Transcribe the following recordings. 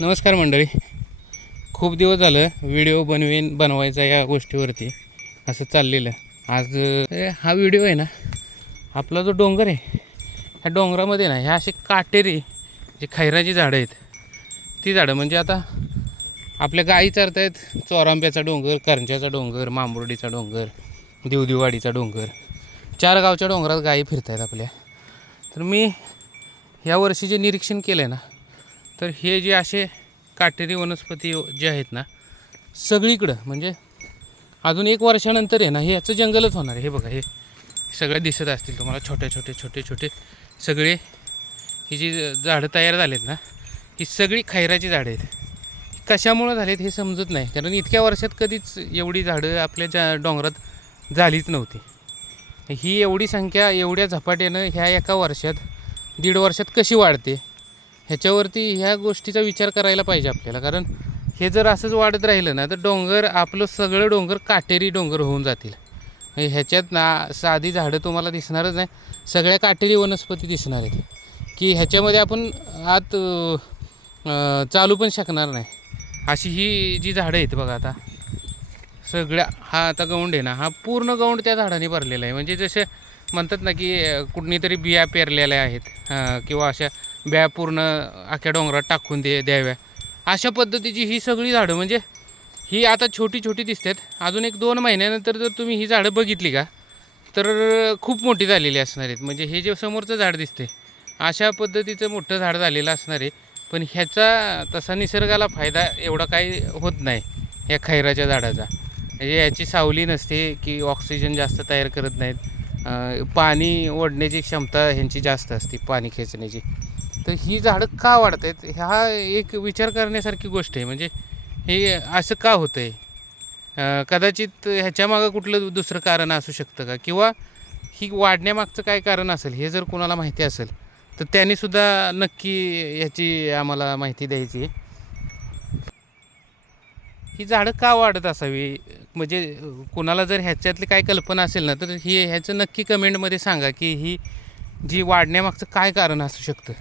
नमस्कार मंडळी. खूप दिवस झालं व्हिडिओ बनवायचा या गोष्टीवरती असं चाललेलं. आज हा व्हिडिओ आहे ना, आपला जो डोंगर आहे ह्या डोंगरामध्ये ना ह्या अशी काटेरी जी खैराची झाडं आहेत ती झाडं म्हणजे आता आपल्या गायी चरत आहेत. चोरांब्याचा डोंगर, करंजाचा डोंगर, मांबुर्डीचा डोंगर, दिवदिवाडीचा डोंगर, 4 गावच्या डोंगरात गायी फिरत आहेत आपल्या. तर मी ह्या वर्षी जे निरीक्षण केलं आहे ना, तर हे जे असे काटेरी वनस्पती जे आहेत ना सगळीकडं, म्हणजे अजून 1 वर्षानंतर आहे ना हे याचं जंगलच होणार आहे. हे बघा, हे सगळे दिसत असतील तुम्हाला, छोटे छोटे सगळे ही जी झाडं तयार झालेत ना ही सगळी खैराची झाडं आहेत. कशामुळं झालेत हे समजत नाही, कारण इतक्या वर्षात कधीच एवढी झाडं आपल्या डोंगरात झालीच नव्हती. ही एवढी संख्या एवढ्या झपाट्यानं ह्या एका वर्षात 1.5 वर्षात कशी वाढते ह्याच्यावरती ह्या गोष्टीचा विचार करायला पाहिजे आपल्याला. कारण हे जर असंच वाढत राहिलं ना तर डोंगर, आपलं सगळं डोंगर काटेरी डोंगर होऊन जातील. ह्याच्यात ना साधी झाडं तुम्हाला दिसणारच नाही, सगळ्या काटेरी वनस्पती दिसणार आहेत की ह्याच्यामध्ये आपण आत चालू पण शकणार नाही. अशी ही जी झाडं आहेत बघा, आता सगळ्या, हा आता गौंड आहे ना, हा पूर्ण गौंड त्या झाडाने भरलेला आहे. म्हणजे जसे म्हणतात ना की कुठनीतरी बिया पेरलेल्या आहेत किंवा अशा बिया पूर्ण अख्ख्या डोंगरात टाकून द्याव्या अशा पद्धतीची ही सगळी झाडं, म्हणजे ही आता छोटी छोटी दिसतात. अजून 1-2 महिन्यानंतर जर तुम्ही ही झाडं बघितली का तर खूप मोठी झालेली असणार आहेत. म्हणजे हे जे समोरचं झाड दिसते अशा पद्धतीचं मोठं झाड झालेलं असणार आहे. पण ह्याचा तसा निसर्गाला फायदा एवढा काही होत नाही या खैराच्या झाडाचा. म्हणजे याची सावली नसते की ऑक्सिजन जास्त तयार करत नाहीत, पाणी ओढण्याची क्षमता ह्यांची जास्त असते, पाणी खेचण्याची. तर ही झाडं का वाढत आहेत हा एक विचार करण्यासारखी गोष्ट आहे. म्हणजे हे असं का होतं आहे, कदाचित ह्याच्यामागं कुठलं दुसरं कारण असू शकतं का, किंवा ही वाढण्यामागचं काय कारण असेल हे जर कोणाला माहिती असेल तर त्यांनीसुद्धा नक्की ह्याची आम्हाला माहिती द्यायची आहे. ही झाडं का वाढत असावी, म्हणजे कोणाला जर ह्याच्यातली काय कल्पना असेल ना तर ही ह्याचं नक्की कमेंटमध्ये सांगा की ही जी वाढण्यामागचं काय कारण असू शकतं.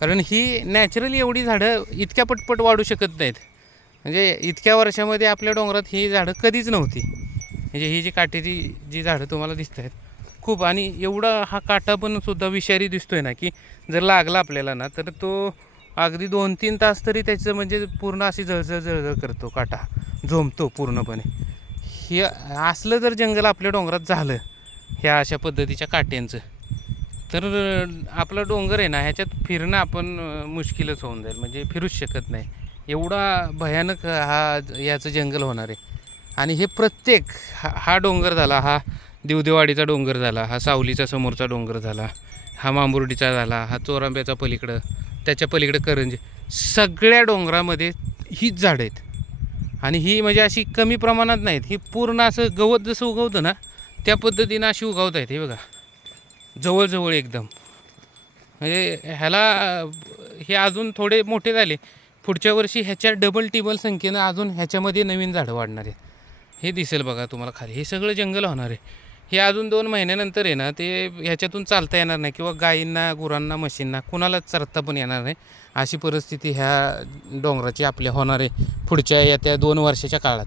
कारण ही नॅचरली एवढी झाडं इतक्या पटपट वाढू शकत नाहीत. म्हणजे इतक्या वर्षामध्ये आपल्या डोंगरात ही झाडं कधीच नव्हती. म्हणजे ही जी काटेरी जी झाडं तुम्हाला दिसत आहेत खूप, आणि एवढा हा काटा पण सुद्धा विषारी दिसतोय ना की जर लागला आपल्याला ना तर तो अगदी 2-3 तास तरी त्याचं म्हणजे पूर्ण अशी जळजळ करतो, काटा झोंबतो पूर्णपणे. हे असलं जर जंगल आपल्या डोंगरात झालं ह्या अशा पद्धतीच्या काट्यांचं, तर आपला डोंगर आहे ना ह्याच्यात फिरणं आपण मुश्किलच होऊन जाईल. म्हणजे फिरूच शकत नाही, एवढा भयानक याचं जंगल होणार आहे. आणि हे प्रत्येक हा डोंगर झाला, हा दिवदिवाडीचा डोंगर झाला, हा सावलीचा समोरचा डोंगर झाला, हा मांबुर्डीचा झाला, हा चोरांब्याचा पलीकडं, त्याच्या पलीकडं करंजे, सगळ्या डोंगरामध्ये हीच झाडं आहेत. आणि ही म्हणजे अशी कमी प्रमाणात नाहीत, ही पूर्ण असं गवत जसं उगवतं ना त्या पद्धतीनं अशी उगवत आहेत. हे बघा, जवळजवळ एकदम. म्हणजे ह्याला हे अजून थोडे मोठे झाले, पुढच्या वर्षी ह्याच्या डबल टिबल संख्येनं अजून ह्याच्यामध्ये नवीन झाडं वाढणार आहेत. हे दिसेल बघा तुम्हाला खाली, हे सगळं जंगल होणार आहे. हे अजून 2 महिन्यानंतर आहे ना ते ह्याच्यातून चालता येणार नाही, किंवा गायींना, गुरांना, म्हशींना कुणालाच चरता पण येणार नाही. अशी परिस्थिती ह्या डोंगराची आपल्या होणार आहे पुढच्या येत्या 2 वर्षाच्या काळात.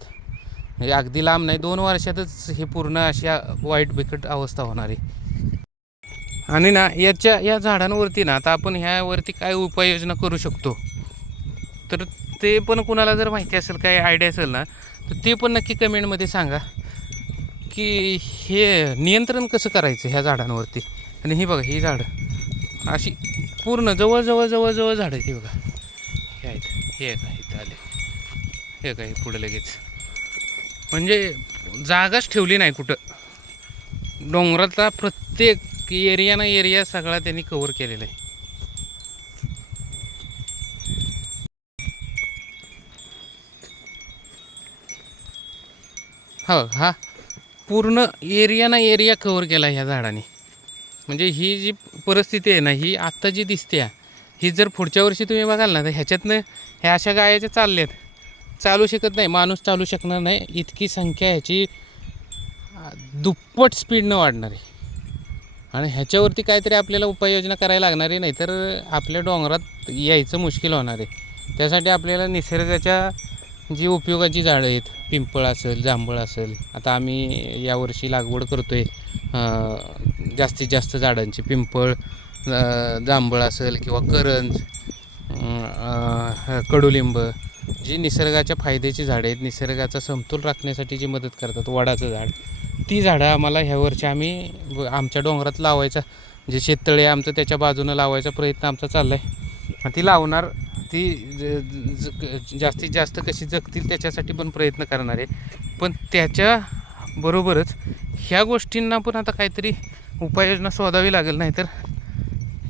म्हणजे अगदी लांब नाही, 2 वर्षातच हे पूर्ण अशा वाईट बिकट अवस्था होणार आहे. आणि ना या झाडांवरती ना आता आपण ह्यावरती काय उपाययोजना करू शकतो, तर ते पण कुणाला जर माहिती असेल, काय आयडिया असेल ना तर ते पण नक्की कमेंटमध्ये सांगा की हे नियंत्रण कसं करायचं ह्या झाडांवरती. आणि ही बघा, ही झाडं अशी पूर्ण जवळ झाडं आहेत. ही बघा, हे आहेत, हे का इथं आले, हे काय पुढं लगेच, म्हणजे जागाच ठेवली नाही कुठं. डोंगराचा प्रत्येक एरिया सगळा त्यांनी कव्हर केलेला आहे. हो, हा पूर्ण एरिया कव्हर केला ह्या झाडाने. म्हणजे ही जी परिस्थिती आहे ना ही आत्ता जी दिसते ही जर पुढच्या वर्षी तुम्ही बघाल ना तर ह्याच्यातनं ह्या अशा गायाच्या चालल्यात, चालू शकत नाही, माणूस चालू शकणार नाही. इतकी संख्या ह्याची दुप्पट स्पीडनं वाढणार आहे. आणि ह्याच्यावरती काहीतरी आपल्याला उपाययोजना करायला लागणार आहे, नाही तर आपल्या डोंगरात यायचं मुश्किल होणार आहे. त्यासाठी आपल्याला निसर्गाच्या जी उपयोगाची झाडं आहेत, पिंपळ असेल, जांभळ असेल, आता आम्ही यावर्षी लागवड करतो आहे जास्तीत जास्त झाडांची, पिंपळ, जांभळ असेल किंवा करंज, कडुलिंब, जी निसर्गाच्या फायद्याची झाडं आहेत, निसर्गाचा समतोल राखण्यासाठी जी मदत करतात, वडाचं झाड, ती झाडं आम्हाला ह्या वर्षी आम्ही आमच्या डोंगरात लावायचा, जे शेततळे आमचं त्याच्या बाजूनं लावायचा प्रयत्न आमचा चालला आहे. ती लावणार, ती जास्तीत जास्त कशी जगतील त्याच्यासाठी पण प्रयत्न करणार आहे. पण त्याच्याबरोबरच ह्या गोष्टींना पण आता काहीतरी उपाययोजना शोधावी लागेल, नाही तर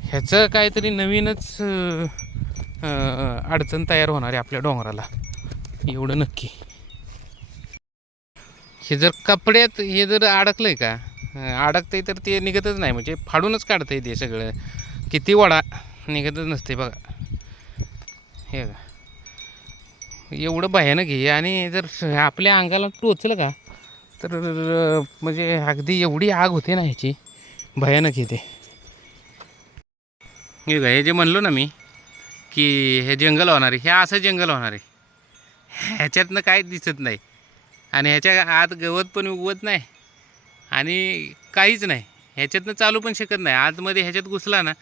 ह्याचं काहीतरी नवीनच अडचण तयार होणार आहे आपल्या डोंगराला, एवढं नक्की. हे जर कपड्यात हे जर अडकलं आहे का, अडकतंय तर ते निघतच नाही, म्हणजे फाडूनच काढतं आहे ते सगळं. किती वडा निघतच नसते बघा, हे एवढं भयानक आहे. आणि जर आपल्या अंगाला टोचलं का तर म्हणजे अगदी एवढी आग होते ना ह्याची, भयानक येते. हे जे म्हणलो ना मी की हे जंगल होणार आहे, हे असं जंगल होणार आहे, ह्याच्यातनं काहीच दिसत नाही आणि ह्याच्या आत गवत पण उगवत नाही आणि काहीच नाही, ह्याच्यातनं चालू पण शकत नाही. आतमध्ये ह्याच्यात घुसला ना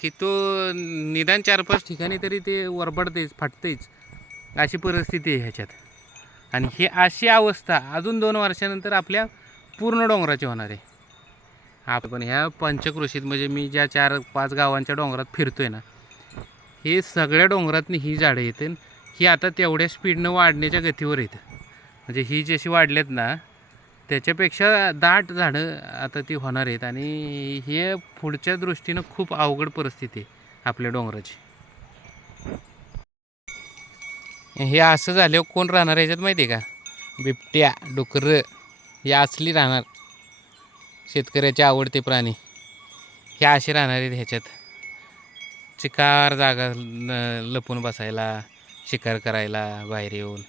की तो निदान 4-5 ठिकाणी तरी ते वरबडतेच, फाटतेच, अशी परिस्थिती आहे ह्याच्यात. आणि ही अशी अवस्था अजून 2 वर्षानंतर आपल्या पूर्ण डोंगराची होणार आहे. आपण ह्या पंचक्रोशीत, म्हणजे मी ज्या 4-5 गावांच्या डोंगरात फिरतोय ना, हे सगळ्या डोंगरातनी ही झाडं येते. ही आता तेवढ्या स्पीडनं वाढण्याच्या गतीवर येतं, म्हणजे ही जशी वाढल्यात ना त्याच्यापेक्षा दाट झाडं आता ती होणार आहेत. आणि हे पुढच्या दृष्टीनं खूप अवघड परिस्थिती आहे आपल्या डोंगराची. हे असं झाल्यावर कोण राहणार ह्याच्यात माहिती आहे का? बिबट्या, डुकरं, हे असली राहणार, शेतकऱ्याचे आवडते प्राणी हे असे राहणार आहेत ह्याच्यात. चिकार जागा लपून बसायला, शिकार करायला बाहेर येऊन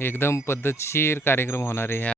एकदम पद्धतशीर कार्यक्रम होणार आहे ह्या